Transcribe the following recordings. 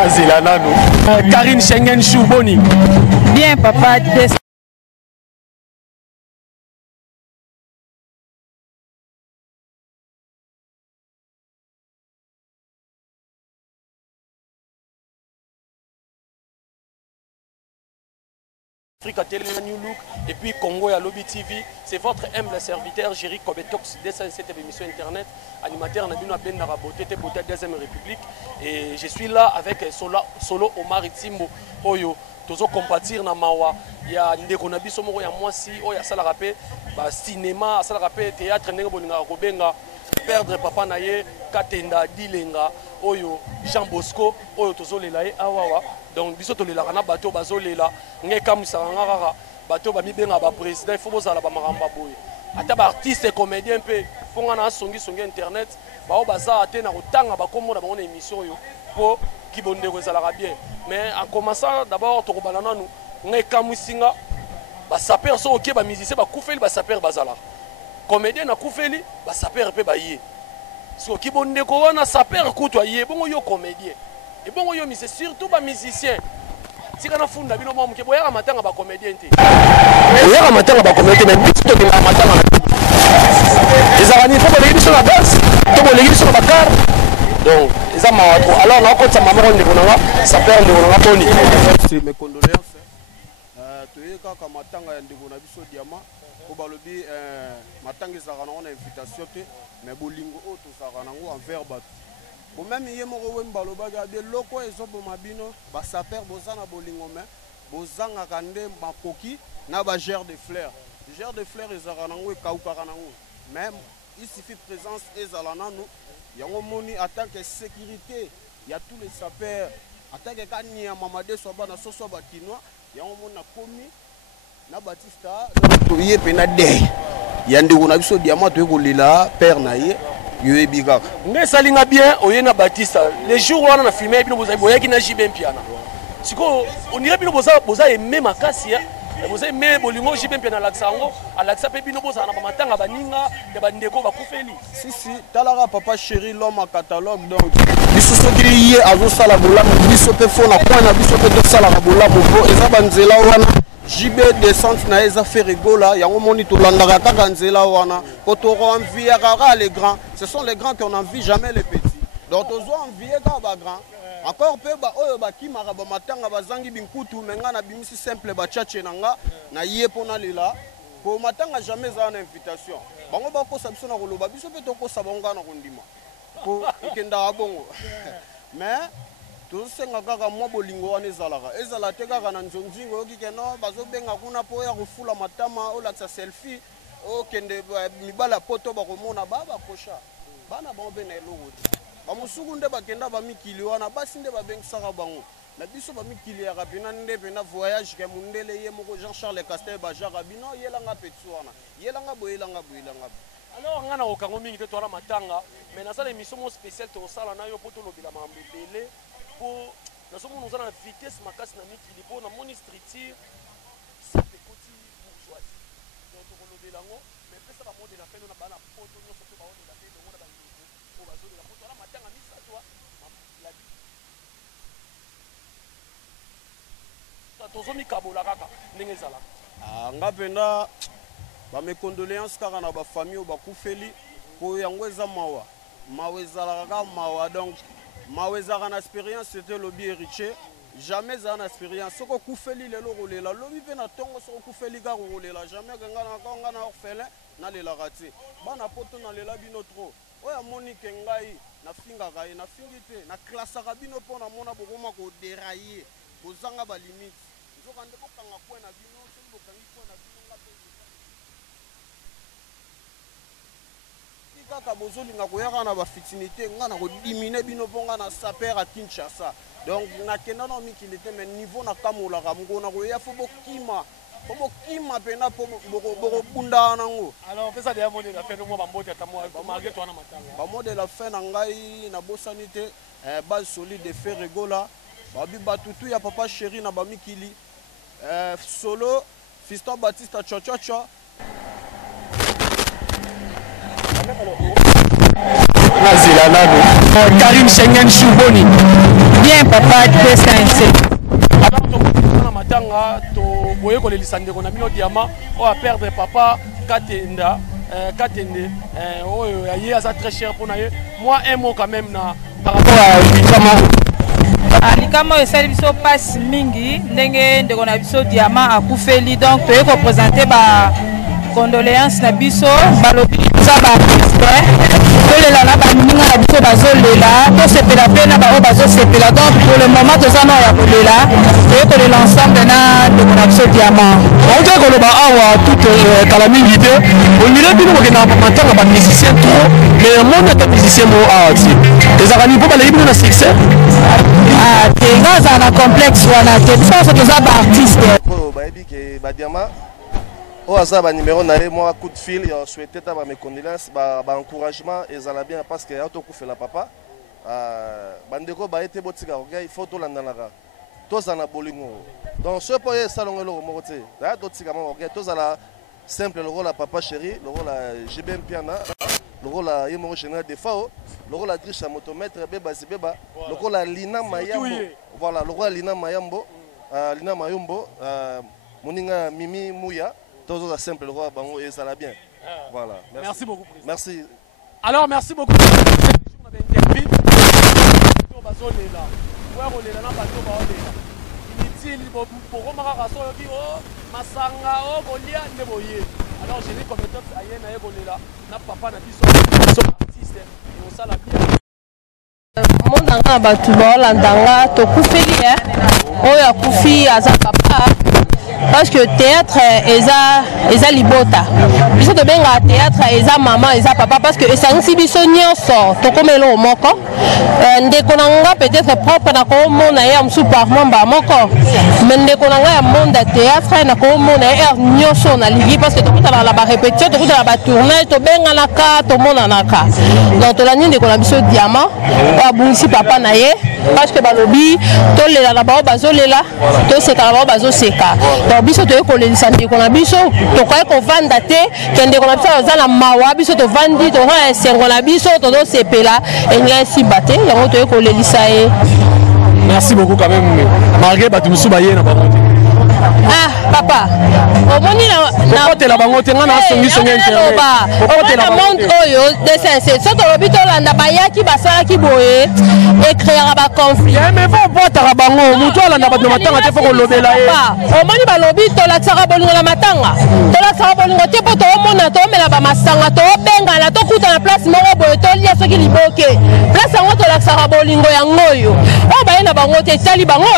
Nazila Nano. Karine Schengen Chouboni. Bien, papa. Africa Télé New Look et puis Congo et Lobby TV, c'est votre humble serviteur Jerry Kobetox de cette émission internet, animateur Nabino Ben Naraboté, Beauté Deuxième République, et je suis là avec Solo Omar Itimbo Oyo. Tozo compatir na mawa ya ndeko na biso moko ya mwasi oyo asala rapé ba cinéma asala rapé théâtre ndenge bolinga kobenga perdre papa na ye Katenda Dilenga oyo Jean Bosco oyo tozo lela ye awawa. Donc biso tolelaka na bato bazolela ngeka musanga kaka bato ba mibenga ba président il faut bozala ba maramba boye ata ba artiste comédien pe fonga na songi internet ba o baza ate na kotanga ba komona ba na émission yo po ki bonde ko ezalaka bien mais en commençant d'abord to kobana nanu ngeka musinga ba saper so oké ba musicien ba kufeli ba saper bazala comédien na kufeli ba saper pe ba yé so ki bonde ko wana saper kutwa yé bongo yo comédien. Et bon, c'est surtout les musiciens. Si on a fond d'avis, on peut voir un matin à comédien. Il y a un matin à comédien, mais vite on est un matin à les araignées, il faut les sur la base, il faut les sur la carte. Donc, les amis, alors on a encore sa maman, ça perd le Tony. C'est mes condoléances. Tu es quand matanga ya ndeko na biso diamant ko balobi matanga ezaka na invitation te mais bolingo o to saka nango envers bato. Ou même hier moko wemba lobaga bien loko ezobo mabino ba saper bozana bolingo me bozanga kande makoki na ba gère de fleurs ezaka nango ekauka nango même il suffit présence ezala nanu yango moni attaque sécurité il y a tous les sapeurs attaque kani ya mamade soba na soso batinois yango mona komi na Batista to ye pena de yande ko na biso diamant to kolila père na ye. Mais ça linga bien, oyena Batista. Les jours où on a filmé, puis nous avons na JB piana. Si on dirait que nous aimé ma casse, vous aimez bolingo JB piana l'axango, à l'axa pepi nous bosa na matanga baninga, de bandeko bakufeli. Si, talara papa chéri l'homme à catalogue donc. Biso sokiri ye azo sala bola, biso pe fona kwa na biso pe to sala bola bobo, eza banzela wana. JB descente na eza fait rigola yango moni to landaka kaka nzela wana ko to envie kaka les grands ce sont les grands qui on envie jamais les petits donc tozo envie ka ba grand encore pe ba oyo ba kimaka ba matanga bazangi binkutu menga na bimisi simple ba chache nanga na ye pona lela ko matanga jamais za na invitation bango ba ko sa biso na koloba biso pe to ko sa bonga na kondima ko ikenda bongo mais tout ce nga kaka mwa bolingo wana ezala te kaka na nzonzingo okike no bazobenga kuna po ya kofula matama olakisa selfie okende mibala poto bakomona bakosha bana bango be na eloko te bamosuku nde bakenda bamikili wana basi nde babengisaka bango na biso bamikili ya kapena nde pena voyage ke mundele ye moko Jean-Charles Castel bajaka bino yelanga petsu wana yelanga boyelanga alors ngana okango mingi te toala matanga mais na sala émission spéciale to sala na yo poto lobila mambe belé pour nous avons une vitesse makasi na mikili pour na moni structure ça fait côté bourgeoisie donc on le délango mais après ça va monter la peine on a bana poto nous surtout ba on la peine on a ba pour bazo de la poto la matanga misa toi la vie ça tozomi kabola kaka ndenge zala ngapenda ba mes condoléances kaka na ba famille ba kufeli ko yango eza mawa ezala kaka mawa donc mawezaka na expérience c'était lobby héritier jamais za na expérience soko kufeli lelo kolela lobby pe na tongo soko kufeli ka kolela jamais ngana na orphelin na lela kati bana poto na lela bino trop oya monique ngai na finga kai na fingite na classe ka bino pona mona bokoma ko dérailler bozanga ba limite nzoka ndeko kanga kwa na bino soko kangi kwa na bino ngape kaka bozolinga koyaka na bafitinité nga na kodimine bino ponga na saper à Kinshasa donc nakenda na mikili te mais niveau na kamolaka moko na koya fo bokima pena po bokobunda nango alors pesa de amoni na feno mo bambote atamo marqué toi na matanga bamode la fin na ngai na bosani te base solide de fer regola babi batutu ya papa chéri na bamikili solo Fiston Batista chochocho Nazila Nano. Karine Schengen Chouboni. Bien papa DSNC. Alors to matanga to boye ko le lisande ko na mino diamant o a perdre papa Katenda Katende oyo aye ça très cher pour naye. Moi un mot quand même na par rapport à Likama. Likama esali biso passe mingi ndenge ndeko na biso diamant akufeli donc to ko présenter ba condoléances na biso balobi za ba tolela na baninga na biso bazolela to sepela pe na bao bazosepela donc pour le moment tozana ya kolela toyekolela ensemble na ndeko na biso diamant ote koloba awa toute kala mingi te ondire bino kokenda matanga bamusicien trop mais monde ata musicien mo awa ti ezalaka nivo baleki bino na succès te nga aza na complexe wana te biso nyonso toza baartiste bayebi ke badiamant oyo aza banuméro na ye mwa coup de fil ya souhaité ta bamécondoléance baencouragement ezala bien parce que atokufela papa bandeko baye te botika kokia il faut tolandanaka tozala na bolingo donc so mpo ye esalongo eloko moko te aya totika moko kokia tozala simple lokola papa chéri lokola jb mpiana lokola ye moko général defao lokola drisha motomètre beba zibeba lokola lina mayambo voilà lokola lina mayambo lina mayombo moninga mimi muya toujours simple le roi bango et ça va bien. Voilà. Merci beaucoup. Merci. Alors merci beaucoup. Alors j'ai dit comme mondanga batu baolandanga tokufeli oyo akufi aza papa parce que théâtre eza libota biso tobenga théâtre eza maman eza papa parce que esangisi biso nyonso tokomela o moko ndeko na nga peut-être propre na komona ye mosu par membre moko mais ndeko na nga ya monde ya théâtre na komona ye heure nyonso na ligi parce que tokutana na barépétition tokutana na batournage tobenganaka tomonanaka donc tolandi ndeko na biso diamant oyo abungisi papa na ye parce que balobi tolela na bao bazolela toseka na bao bazoseka donc biso toye kolelisa ndeko na biso tokoki kovanda te ke ndeko na biso aza na mawa biso tovandi toza na esengo na biso tozosepela elinga esiba te yango toye kolelisa ye. Merci beaucoup quand même malgré bato mosusu baye na bango te. Ah papa omoni na kotela bango te nga na songi songi internet okotela monde oyo DSNC so tolobi tolanda bayaki basalaki boye écrire ba conflit mais faut botaka bango mutu alanda bato na matanga te fo kolobela ye omoni balobi tolakisaka bolingo na matanga tolakisaka bolingo te mpo toomona toomela bamasanga toobengana tokuta na place moko boye tolia soki liboke place yango tolakisaka bolingo yango oyo oyo baye na bango te etali bango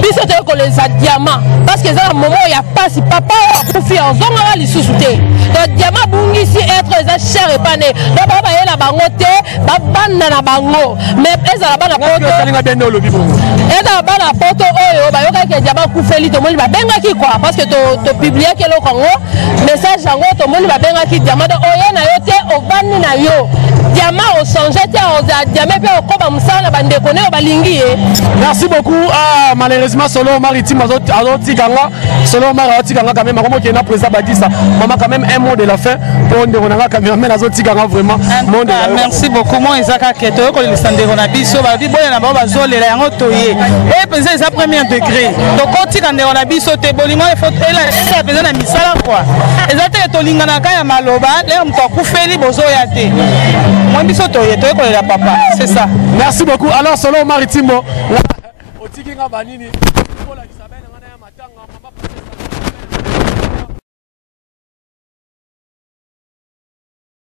biso toye kolelisa diamant parce que eza na momo ya pasi papa akufi ozongaka lisusu te donc diamant bungisi être eza cher epane donc bao bayela bango te babanda na bango mais ezala bana poto ezala bana poto oyo bayokaki diamant akufeli tomoni babengaki quoi parce que topubliaki eloko yango message yango tomoni babengaki diamant donc oye na yo te ovandi na yo diamant ochange te ozala diamant mpe okoba mosala na bandeko ne oyo balingi ye. Merci beaucoup. Malheureusement solo maritime azotikanga solo mara azotikanga quand même akomo kena président Badissa maman quand même un mot de la fin pour ndeko nanga cameraman azotikanga vraiment monde. Merci beaucoup moi ezaka keto ko le sandeko na biso ba biboya na ba bazolela yango toye et penser ça premier degré donc kotika ndeko na biso te bolimo il faut ela penser na misala quoi ezate to lingana ka ya maloba le mto kufeli bozoya te moi biso toye ko la papa c'est ça. Merci beaucoup. Alors solo maritime otikinga banini kola Isabelle ngana ya matanga mama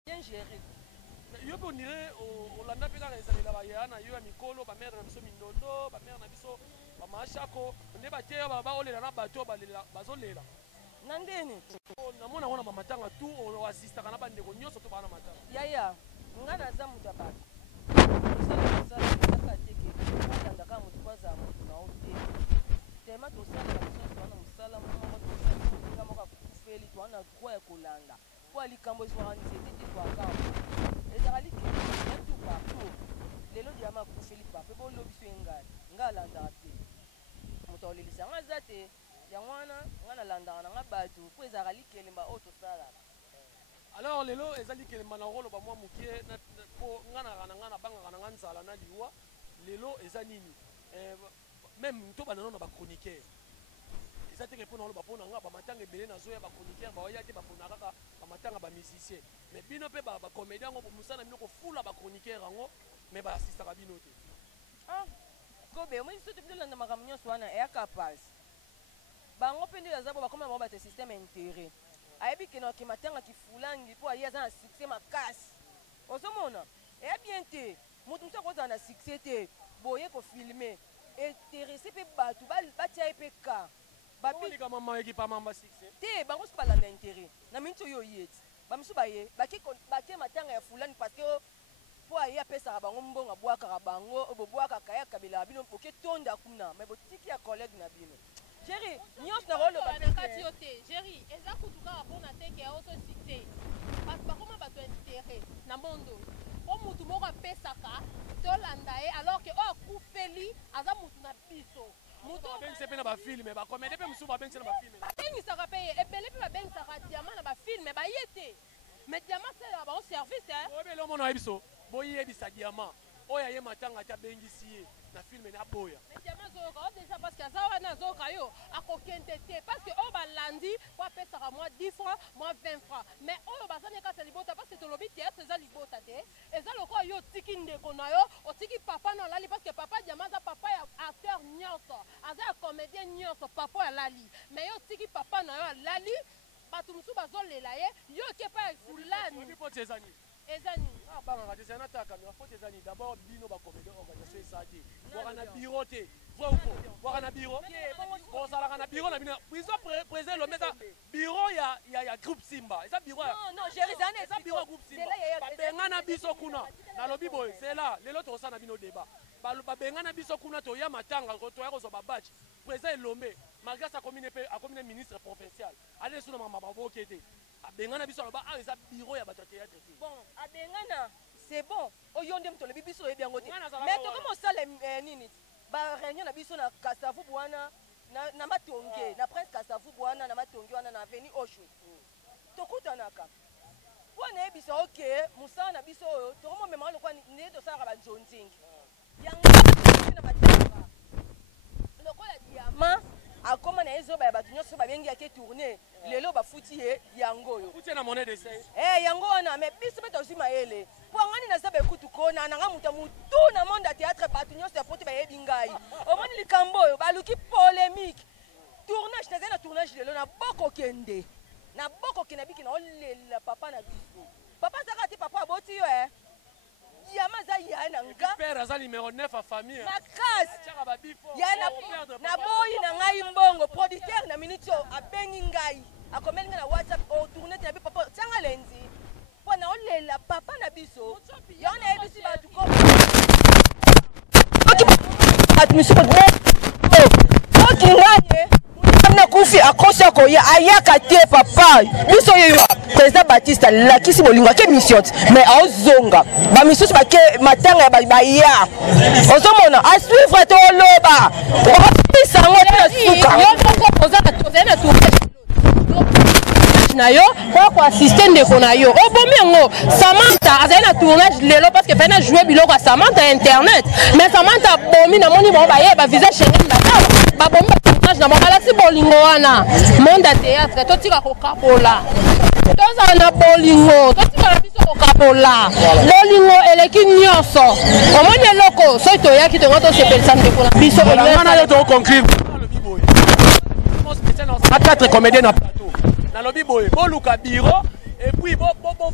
bien géré yo bo nire olanda peka ezalela ba yana yo ya mikolo ba mère na biso mindondo ba mère na biso ba mashako ne ba teya ba olela na bato bazolela nandeni namona wana ba matanga tu o assista kana bande ko nyoso to bana matanga yaya ngana za mutabaka kolanda po likambo ezwaka nzete te twakamba ezalaka likele tu partout lelo diama akufeli papa po lobiso ye nga alandaka te moto aolelisa nga aza te yango wana nga nalandaka nanga bato po ezalaka likelemba oyo tosalaka. Alors lelo eza likelemba na rolo ba mwa mokie po nga na bangaka na nga nzala na liwa lelo eza nini même to banano na ba chroniqueur eza te pour na ba nga ba matanga belé na zo ya ba chroniqueur ba ya te ba pona kaka ba matanga ba musicien mais bino pe ba comédien ngo musana bino ko fula ba chroniqueur ngo mais ba assista ka bino te ah kobe moi so te bino na makamnyo swana e capable bango pe ndio zabo ba koma ba te système intérêt ayebi ke no ki matanga ki fulangi po ayi za succès makasi osomona e bien te mutu mso ko na succès te boye ko filmer intéressé pe batu ba tia pe ka babi ka mama eki pa mama succès te bango se pala na intérêt na minto yo yeti ba mso baye ba ke matanga ya fulani parce que po ayi apesa bango mbonga bwaka bango obobwaka kaya kabila bino poke tonda kuna mais botiki ya collègue na bino Jerry, nyos na rolo ba kati yote. Jerry, eza kutuka pona teke auto succès. Parce que comment ba to intérêt na mondo. O mutu moko pesaka to landae alors que o kufeli aza mutu na biso. Mutu ben se pena ba film ba comédie pe musu ba ben se na ba film. Ben saka paye e bele pe ba ben saka diamant na ba film ba yete. Mais diamant c'est là ba on service hein. O be lo mona biso. Boye bisa diamant. Oya ye matanga ta bengisi ye na film na boya. Mais diamant zoka déjà parce que ça wana zoka yo akokente te parce que o ba landi kwa pesa ka moi 10 francs, moi 20 francs. Mais o ba zane ka libota parce que to lobi théâtre za libota te. Eza loko yo tiki ndeko na yo, o tiki papa na lali parce que papa diamant za papa ya acteur nyonso, aza comédien nyonso papa ya lali. Mais yo tiki papa na yo lali, batu musu bazolela ye, yo ke pa fulani. Ni po tezani. Ezani. Ah ba nga tezana ta kamera faut tezani d'abord bino ba comédien organisation esati. Waka na bureau te. Waka na bureau. Bon ça la na bureau na bino. Biso présent le mesa bureau ya groupe Simba. Eza bureau. Non, Jerry Zane, eza bureau groupe Simba. Ba benga na biso kuna. Na lobi boy, c'est là. Lelo to sana bino débat. Ba benga na biso kuna to ya matanga to ya ko so ba batch. Présent Lombe. Malgré sa commune ministre provincial. Allez sous na mama bokete. Abengana biso ba a eza bureau ya bato théâtre. Bon, abengana c'est bon. Oyonde mtole biso e bien ngote. Mais to comme ça les nini. Ba réunion na biso na Kasavu bwana na matonge, na prince Kasavu bwana na matonge wana na avenue Oshu. To kutanaka. Bwana e biso OK, musa na biso to comme même lokwa ne to sara ba njonzingi. Yanga na matanga. Lokola diamant akoma na ezo ba bato nyonso babengi ake tourner lelo bafuti ye yango yo futi na monnaie de sel yango wana mais biso beto zima ele po ngani na zabe kutu kona na ngamuta mutu na monde ya théâtre bato nyonso ya poti ba yebi ngai omoni likambo yo baluki polémique tournage na tournage lelo na boko kende biki na olela papa na biso papa zaka ti papa aboti yo Yamaza yana nga père aza numéro 9 à famille makasi yana na boyi na ngai mbongo producteur na minute abengi ngai akomeli na WhatsApp o tourner na papa tanga lenzi pona olela papa na biso yona ebisi ba tuko atmiso nganye na kufi akosa ko ya ayaka te papa biso yo président Baptiste lakisi bolinga ke mission mais azonga ba mission ba ke matanga ba ya ozomona a suivre to loba o sango na suka yo ko poza na tournage na yo ko assister ndeko na yo obomengo Samantha azana tournage lelo parce que fena jouer biloko Samantha internet mais Samantha bomi na moni ba ye ba visage Chanel na ba bomi na balasi bolingo wana monde ya théâtre totika kokabola toza na bolingo totika na biso kokabola bolingo eleki nyonso omoni eloko soki toyaki tongo tosepelisa ndeko na biso wana yo toconclure a 4 comédiens na plateau na lobi boye boluka bureau et puis bon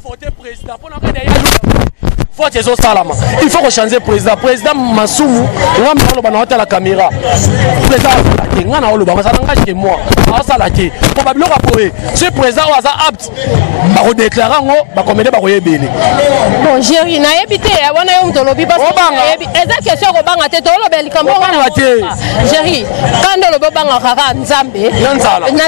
voter président pour na faut que salama il faut changer président Masumu ngam na loba na hôtel la caméra président nga na loba ça n'engage que moi ça la qui probablement après ce président waza apte ba ko déclarer ngo ba comédie ba ko yebele bon Jerry na yebite wana yo mtolobi parce que eza question ko banga te to loba likambo banga te Jerry kando loba banga kaka nzambe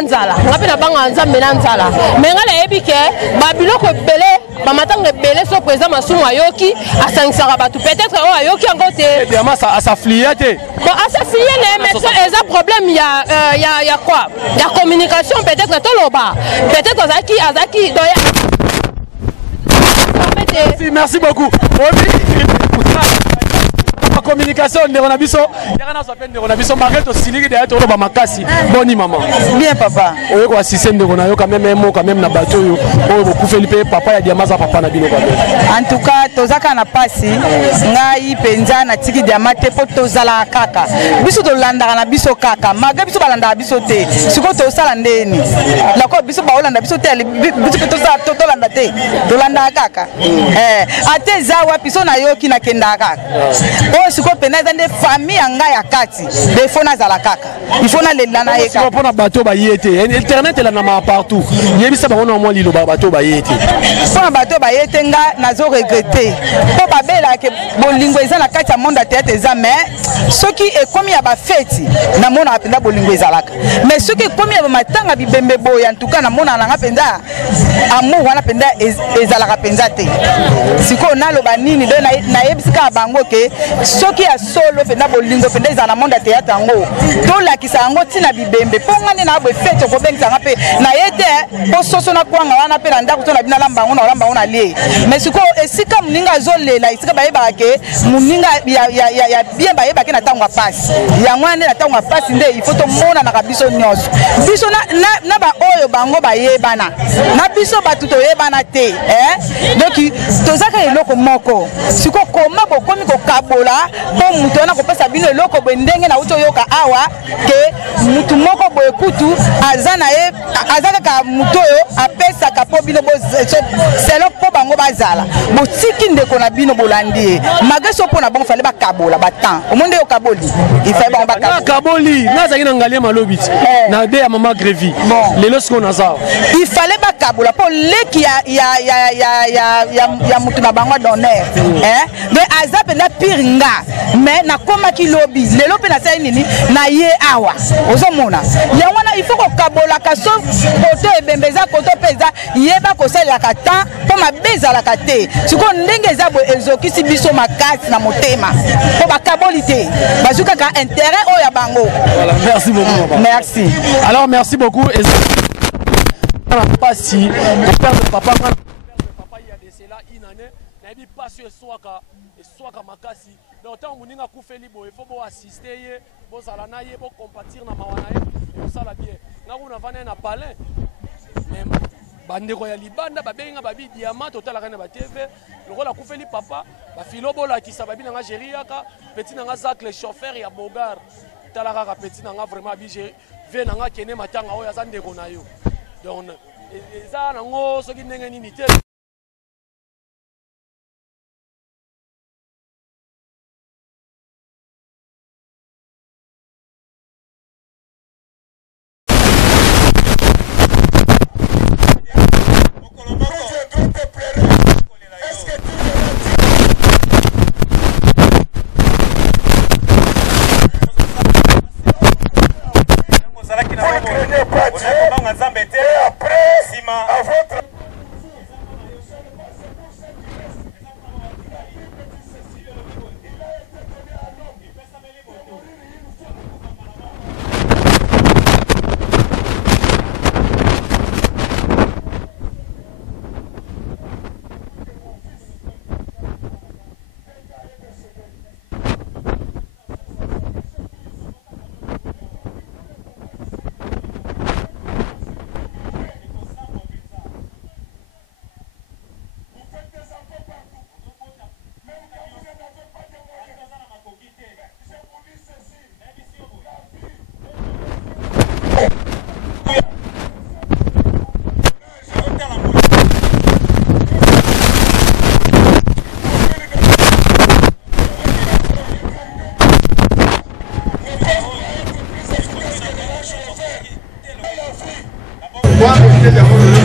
nzala ngapi na banga nzambe na nzala mais ngala yebike ba biloko belé ba matanga belé so président Masumu ayoki asangisaka bato peut-être o ayoki yango te évidemment ça flié te bon ça flié mais ça eza problème il y a quoi il y a communication peut-être to loba peut-être azaki merci beaucoup communication ndeko na biso yakana so pende ndeko na biso Margaret osiliki derrière to ba makasi boni maman bien papa oyo ko assistant ndeko na yo quand même na bateau yo oyo boku Felipe papa ya diamaza papa na bino quand même en tout cas tozaka na pasi ngai penza na tiki diamate po tozala kaka biso to landa na biso kaka maga biso balanda biso te siko to sala ndeni la ko biso ba olanda biso te biso to sa to landa te to landa kaka ate zawa biso na yo kina kenda kaka o siko penza nde famille anga ya kati de fona zala kaka il faut na le lana ye kaka pour na bateau ba yete internet la na ma partout yebisa ba ona mo lilo ba bateau ba yete pour na bateau ba yete nga nazo regretter po ba bela ke bolingo eza na kati ya monde tete eza mais soki ekomi ya ba feti na mona apenda bolingo ezalaka mais soki ekomi ya matanga bibembe boya en tout cas na mona nanga penza amour wana penda ezalaka penza te siko naloba nini do na yebisika bango ke soki ya solo penda bolingo penda ezala na monde tete yango to lakisa yango tina bibembe po ngane na bo feti ko bengisa ngape na yete po soso na kwanga wana pe na ndako to na bina lamba ngona lie mais siko esika muninga zolela esika bayeba ke muninga ya bien bayeba ke na tango pasi ya ngwane na tango pasi nde il faut to mona na biso nyonso biso na ba oyo bango bayebana na biso batu to yebana te donc tozaka eloko moko siko koma bokomi ko kabola po muto na ko pesa bino eloko bendenge na uto yoka awa ke mutu moko boye kutu azana ye azaka ka muto yo apesa ka po bino bo selo po bango bazala botiki ndeko na bino bolandi magaso po na bango fale ba kabola batan omonde yo kaboli il fait bon ba kaboli nazaki na ngalia malobit na de ya mama Grevi lelo siko na za il fallait ba kabola po leki ya mutu na bango d'honneur mais azape na piringa mais na koma ki lobi lelo pe na sai nini na ye awa ozomona ya wana il faut ko kabola kaso koto ebembeza koto peza yeba ko sala ka temps po mabeza la kate siko ndenge za bo ezokisi biso makasi na motema po ba kaboli te bazuka ka intérêt o ya bango. Voilà, merci beaucoup. Merci. Alors merci beaucoup. Pas si le père de papa il y a de cela une année n'a dit pas sur soaka makasi donc tant moninga kufeli bo il faut bo assister ye bo salana ye bo compatir na mawana ye et ça la bien na kuna vana na palais même bandeko ya libanda babenga babi diamant total kana ba TV lokola kufeli papa ba filo bola ki sababi na ngeriaka petit na ngazak le chauffeur ya bogar talaka ka petit na nga vraiment bi je ve na nga kene matanga oya za ndeko na yo donc eza na ngo soki ndenge nini te Wow.